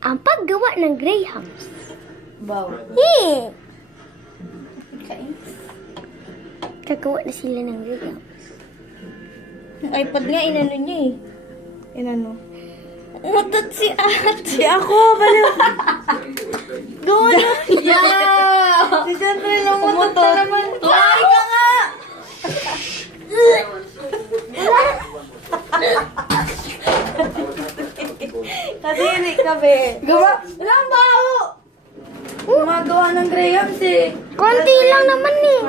Ang paggawa ng grahams. Wow. Yeah! Kain. Gagawa na sila ng grahams. Yung iPad nga, inano niya eh. Inano. Umutot si ate. Ako, baliw. Gawa na. Yeah! Si John rin lang umutot na naman. Ay ka nga! Kadiri ka, be. Gawa. Walang baho! Gumagawa ng grahams eh. Konti lang naman eh.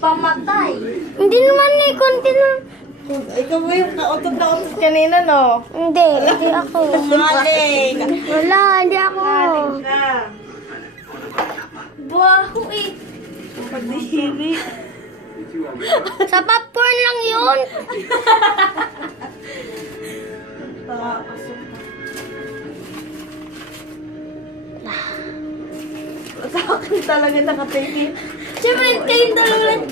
Pamatay. Hindi naman eh, konti lang. Ikaw ba yung kautot na utot kanina, no? Hindi, hindi ako. Maling. Wala, hindi ako. ka. Baho eh. Kadiri. Sa popcorn lang yun. Sa akin talaga nakatingin. Siyempre, kayong dalawa.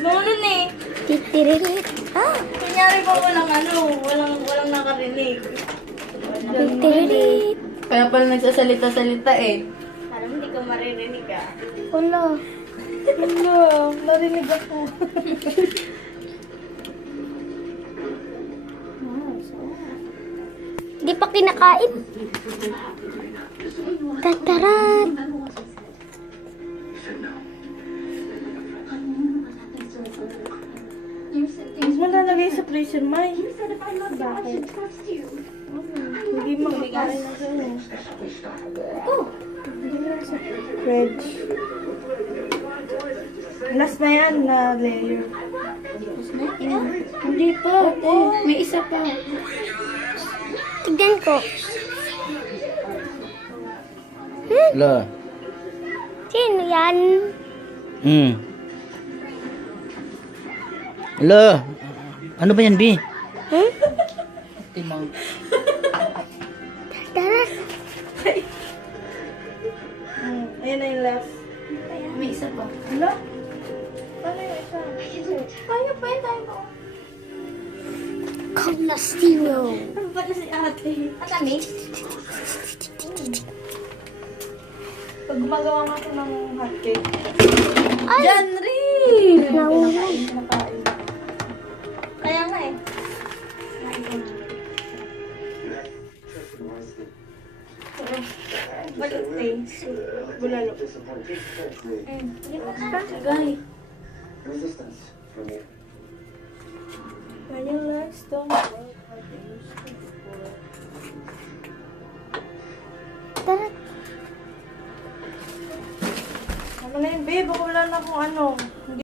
Noon eh. Titiririt. Ah, Kunyari pa walang nakarinig. titiririt. Kaya pala nagsasalita-salita eh. Parang hindi ko maririnig ah. Wala. Wala, narinig ako. Di pa kinakain. Tatarat. Mas mo nalagay sa prison, May. Bakit? Hindi makakain na sa'yo. Oh! Veg. Last na yan na layer. Hindi pa. May isa pa. Tignan ko. Lo. Sino yan? Lo. Ano ba yan, Bi? Hmm? Timang. Tatarat. Ayan na yung last. May isa pa. Ano? Ano yung isa? Tayo pa yun, tayo pa. Colostero. Ano ba na si ate? Atami? Pag gumagawa nga ako ng hotcake. Ay! Yan rin! Naulan. Nakain. Kaya nga eh. Balik taste. Bulalo. Hindi mo na. Gay. Kaya last to. Tatarat. Ano na yun, babe? Baka wala na akong ano.